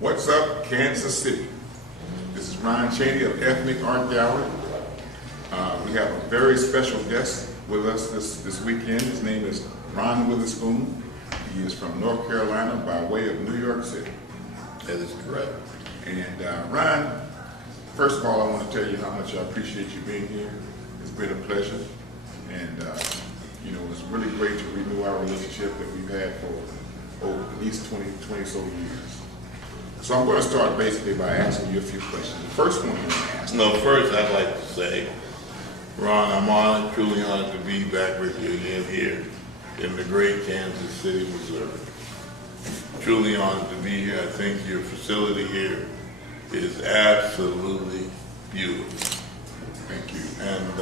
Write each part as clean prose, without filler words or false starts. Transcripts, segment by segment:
What's up, Kansas City? This is Ron Chaney of Ethnic Art Gallery. We have a very special guest with us this weekend. His name is Ron Witherspoon. He is from North Carolina by way of New York City. That is correct. And Ron, first of all, I want to tell you how much I appreciate you being here. It's been a pleasure. And, it's really great to renew our relationship that we've had for at least 20 so years. So I'm going to start basically by asking you a few questions. The first one I'm going to ask. No, first I'd like to say, Ron, I'm honored, truly honored to be back with you again here in the great Kansas City, Missouri. Truly honored to be here. I think your facility here is absolutely beautiful. Thank you. And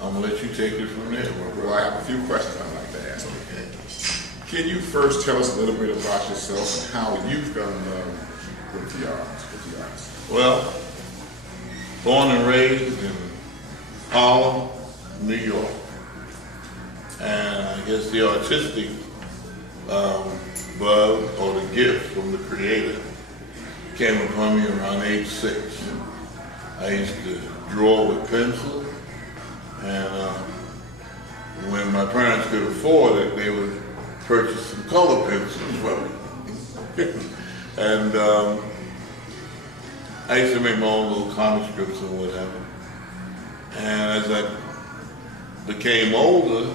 I'm going to let you take it from there. Well, I have a few questions I'd like to ask. Okay. Can you first tell us a little bit about yourself and how you fell in love with the arts? Well, born and raised in Harlem, New York. And I guess the artistic bug or the gift from the Creator came upon me around age 6. I used to draw with pencil, and when my parents could afford it, they would purchase some color pencils for me. And I used to make my own little comic strips and whatever. And as I became older,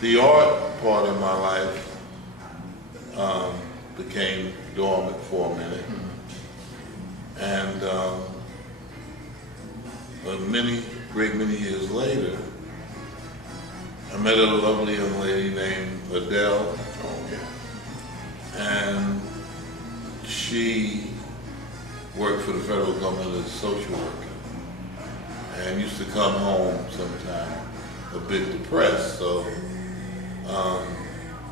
the art part of my life became dormant for a minute. And great many years later, I met a lovely young lady named Adele. Oh, yeah. And she worked for the federal government as a social worker and used to come home sometime a bit depressed. So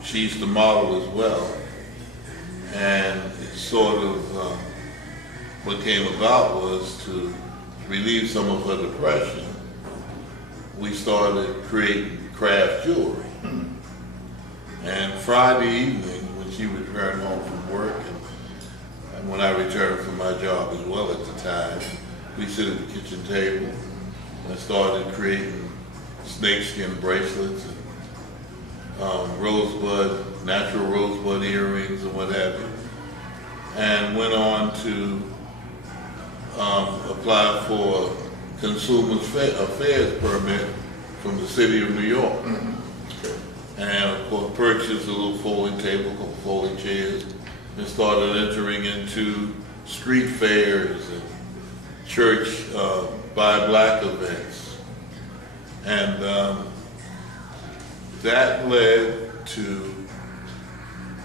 she used to model as well. And it sort of, what came about was to relieve some of her depression. We started creating craft jewelry. And Friday evening, when she returned home from work, and when I returned from my job as well at the time, we sit at the kitchen table and started creating snakeskin bracelets and natural rosebud earrings and what have you. And went on to apply for a Consumer Affairs permit from the city of New York. And of course purchased a little folding table, a couple folding chairs, and started entering into street fairs and church buy black events. And that led to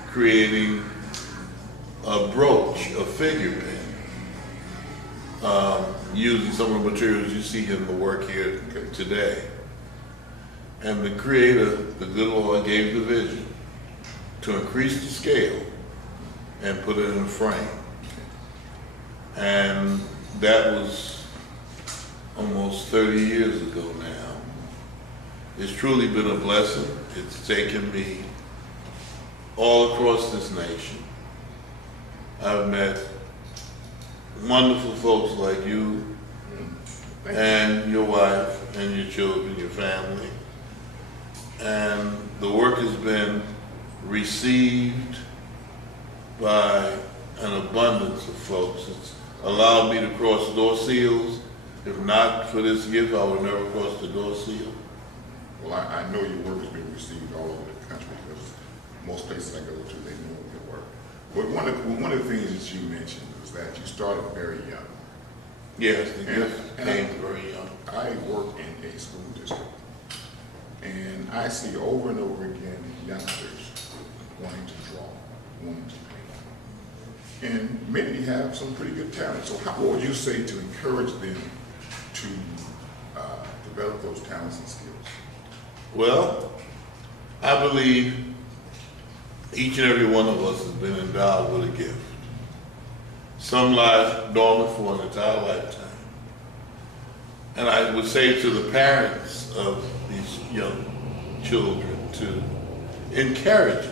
creating a brooch, a figure pin, using some of the materials you see in the work here today. And the Creator, the good Lord, gave the vision to increase the scale and put it in a frame. And that was almost 30 years ago now. It's truly been a blessing. It's taken me all across this nation. I've met wonderful folks like you and your wife and your children, your family. And the work has been received by an abundance of folks. It's allowed me to cross door seals. If not for this gift, I would never cross the door seal. Well, I know your work has been received all over the country because most places I go to, they know your work. But one of the things that you mentioned was that you started very young. Yes, the gift came very young. I work in a school district, and I see over and over again youngsters wanting to draw, wanting to paint. And many have some pretty good talent. So what would you say to encourage them to develop those talents and skills? Well, I believe each and every one of us has been endowed with a gift. Some lie dormant for an entire lifetime. And I would say to the parents of these young children to encourage it.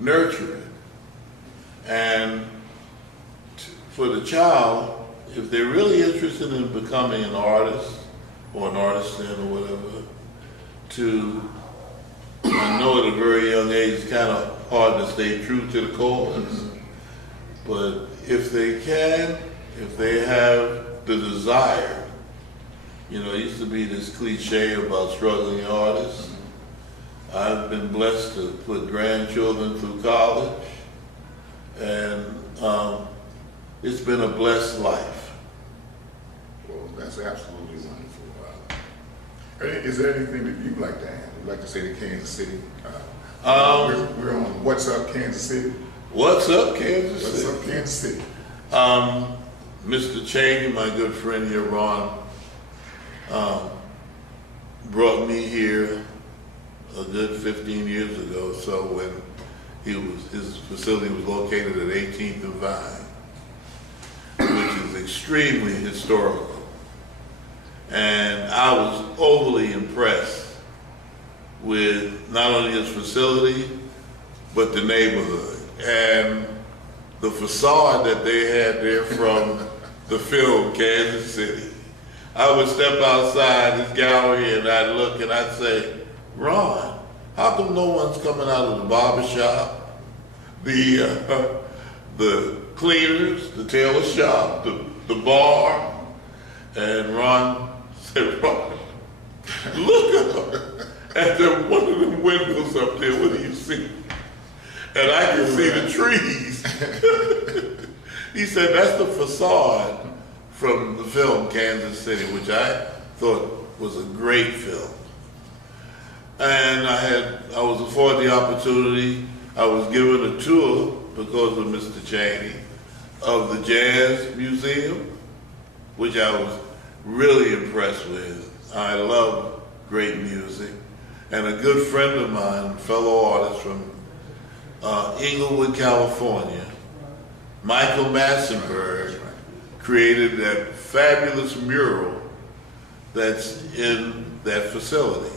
nurture it. And for the child, if they're really interested in becoming an artist or an artisan or whatever, to, I know at a very young age it's kind of hard to stay true to the cause, but if they can, if they have the desire, you know, it used to be this cliche about struggling artists. I've been blessed to put grandchildren through college, and it's been a blessed life. Well, that's absolutely wonderful. Is there anything that you'd like to add? You'd like to say to Kansas City? We're on What's Up, Kansas City. What's up, Kansas City? What's up, Kansas City? Mr. Chaney, my good friend here, Ron, brought me here a good 15 years ago. So when his facility was located at 18th and Vine, which is extremely historical. And I was overly impressed with not only his facility, but the neighborhood. And the facade that they had there from the film Kansas City. I would step outside this gallery and I'd look and I'd say, Ron, how come no one's coming out of the barber shop, the cleaners, the tailor shop, the bar? And Ron said, Ron, look up at one of them windows up there, what do you see? And I can see the trees. He said, that's the facade from the film Kansas City, which I thought was a great film. And I was afforded the opportunity, I was given a tour because of Mr. Chaney of the Jazz Museum, which I was really impressed with. I love great music. And a good friend of mine, fellow artist from Inglewood, California, Michael Massenberg, created that fabulous mural that's in that facility.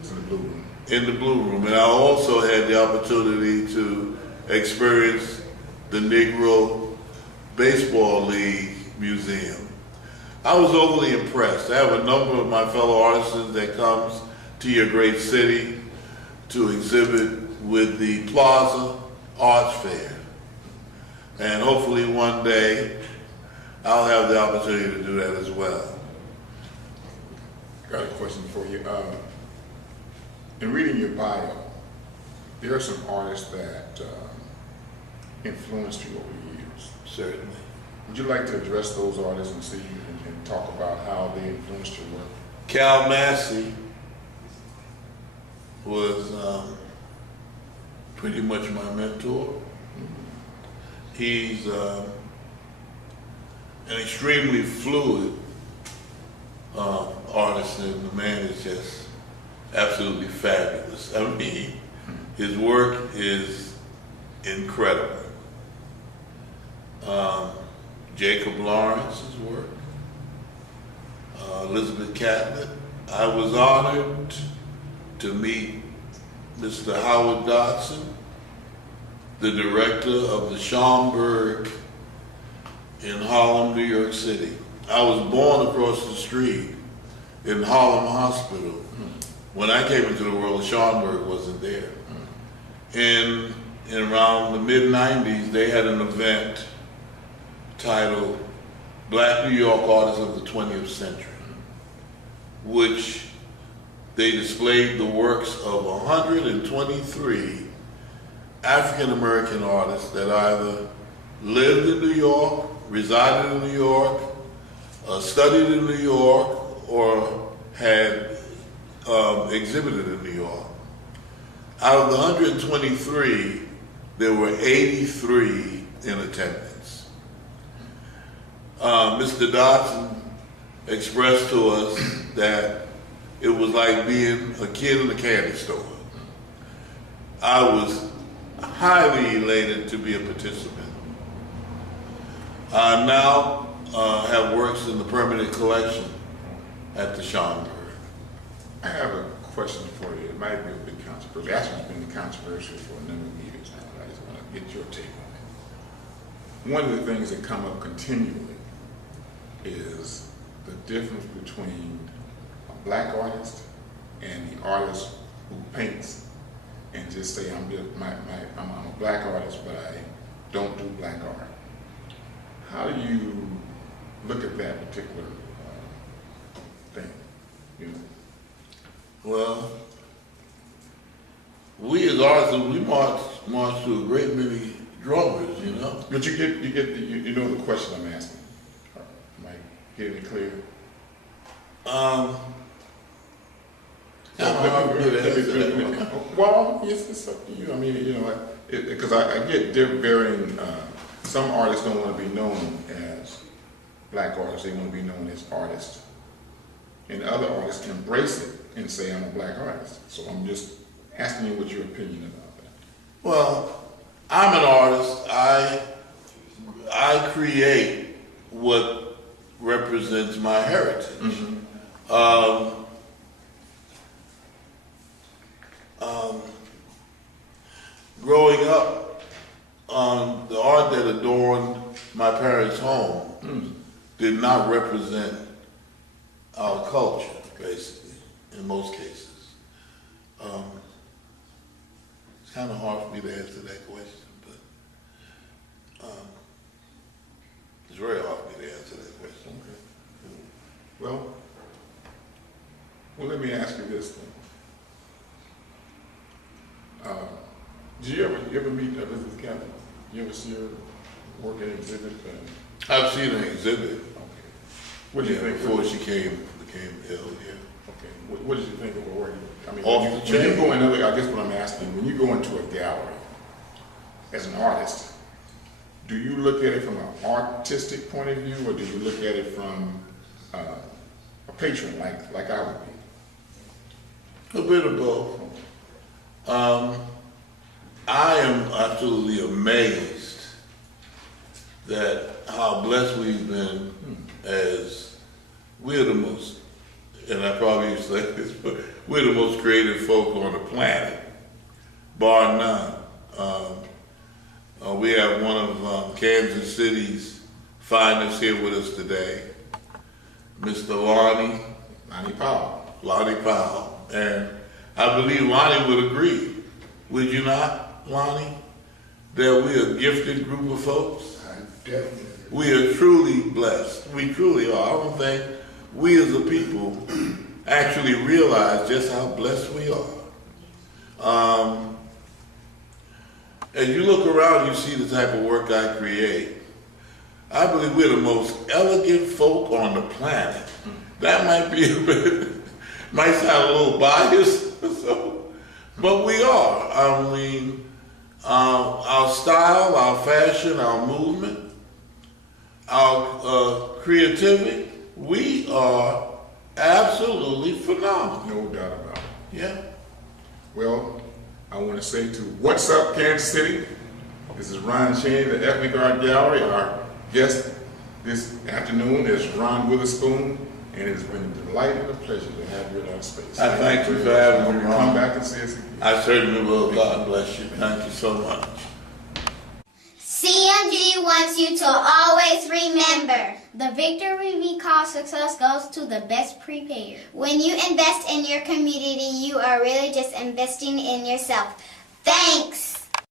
It's in the Blue Room. In the Blue Room. And I also had the opportunity to experience the Negro Baseball League Museum. I was overly impressed. I have a number of my fellow artisans that comes to your great city to exhibit with the Plaza Arts Fair. And hopefully one day I'll have the opportunity to do that as well. Got a question for you. In reading your bio, there are some artists that influenced you over the years. Certainly. Would you like to address those artists and see and talk about how they influenced your work? Cal Massey was pretty much my mentor. He's an extremely fluid artist, and the man is just absolutely fabulous. I mean, his work is incredible. Jacob Lawrence's work, Elizabeth Catlett. I was honored to meet Mr. Howard Dodson, the director of the Schomburg in Harlem, New York City. I was born across the street in Harlem Hospital. When I came into the world, Schomburg wasn't there. In around the mid-90s, they had an event titled Black New York Artists of the 20th Century, which they displayed the works of 123 African-American artists that either lived in New York, resided in New York, studied in New York, or had exhibited in New York. Out of the 123, there were 83 in attendance. Mr. Dodson expressed to us that it was like being a kid in a candy store. I was highly elated to be a participant. I now have works in the permanent collection at the Schomburg. I have a question for you. It might be a bit controversial. Because actually it's been controversial for a number of years now. I just want to get your take on it. One of the things that come up continually is the difference between a black artist and the artist who paints and just say, I'm a black artist, but I don't do black art. How do you look at that particular thing? You know? Well, we as artists, we march through a great many drummers, you know. But you know the question I'm asking. Am I getting it clear? Well, yes, it's up to you. I mean, you know, because I get varying. Some artists don't want to be known as black artists; they want to be known as artists. And other artists embrace it and say, "I'm a black artist." So I'm just asking you what your opinion about that. Well, I'm an artist. I create what represents my heritage. Mm-hmm. Growing up, the art that adorned my parents' home did not represent our culture, basically, in most cases. It's kind of hard for me to answer that question, but it's very hard for me to answer that question. Okay. Well, let me ask you this then. Did you ever meet Elizabeth Campbell? You ever see her work at an exhibit? I've seen an exhibit. Okay. What did you think before she became ill? Yeah. Okay. What did you think of her work? I mean, Off when the you chain. go in, I guess what I'm asking, when you go into a gallery as an artist, do you look at it from an artistic point of view, or do you look at it from a patron, like I would be? A bit of both. I am absolutely amazed that how blessed we've been as we're the most, and I probably used to say this, but we're the most creative folk on the planet, bar none. We have one of Kansas City's finest here with us today, Mr. Lonnie Powell. And I believe Lonnie would agree, would you not, Lonnie, that we're a gifted group of folks? Definitely. We are truly blessed. We truly are. I don't think we as a people actually realize just how blessed we are. As you look around, you see the type of work I create. I believe we're the most elegant folk on the planet. That might be a bit, might sound a little biased, but we are. I mean, our style, our fashion, our movement, our creativity, we are absolutely phenomenal. No doubt about it. Yeah. Well, I want to say to What's Up, Kansas City? This is Ron Chaney, the Ethnic Art Gallery. Our guest this afternoon is Ron Witherspoon, and it has been a delight and a pleasure to have you in our space. I thank you for having me, Ron. Come back and see us again. I certainly will. God bless you. Thank you so much. CMG wants you to always remember, the victory we call success goes to the best prepared. When you invest in your community, you are really just investing in yourself. Thanks.